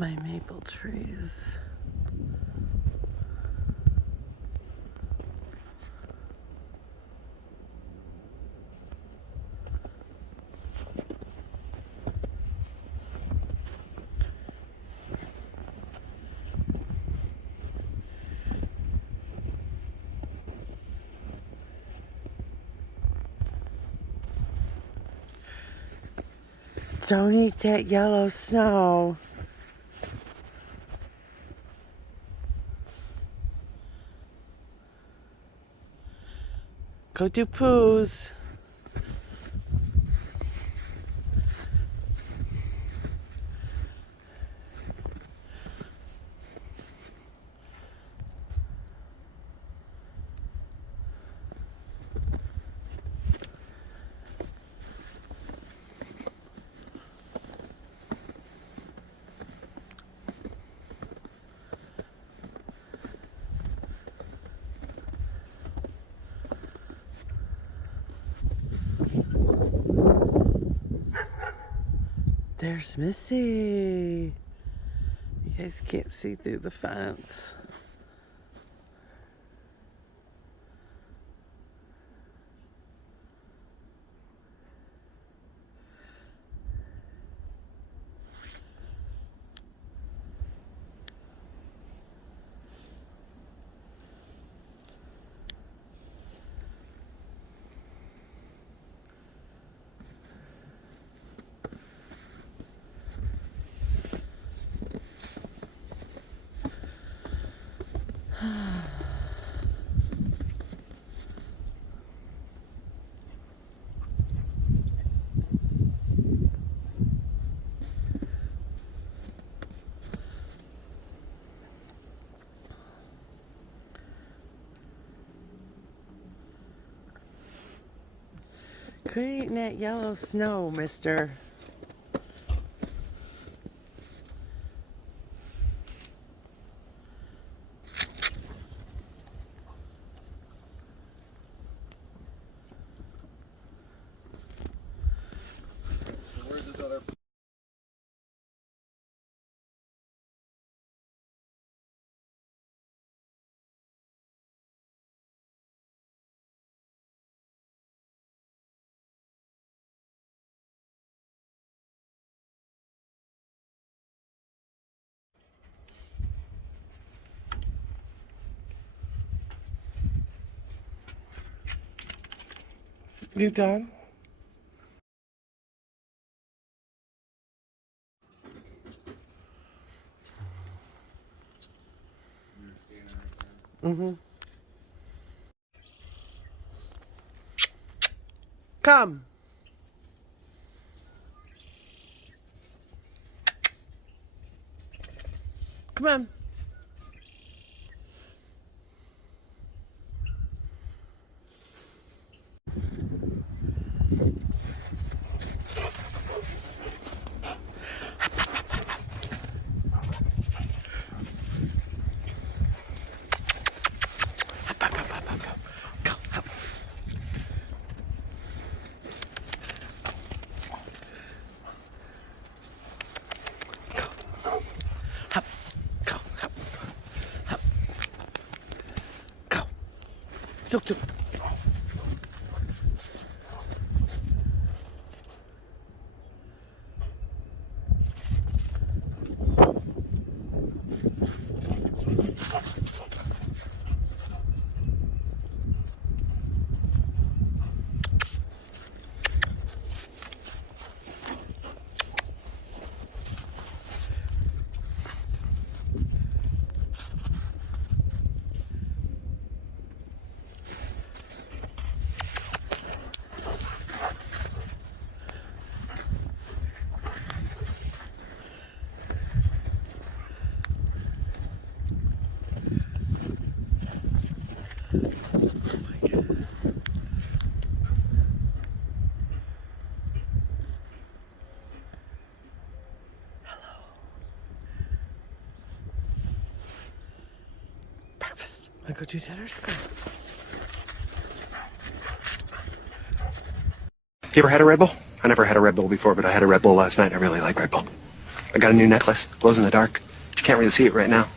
my maple trees. Don't eat that yellow snow. Go do poos. There's Missy. You guys can't see through the fence. Quit eating that yellow snow, mister. Where's this other? You done? Mm-hmm. Come. Come on. Go. Hop. Hop. Go. Hop. Hop. Go. Zook, zook. Breakfast. Wanna go do dinner? Let's go. You ever had a Red Bull? I never had a Red Bull before, but I had a Red Bull last night. I really like Red Bull. I got a new necklace. Glows in the dark. But you can't really see it right now.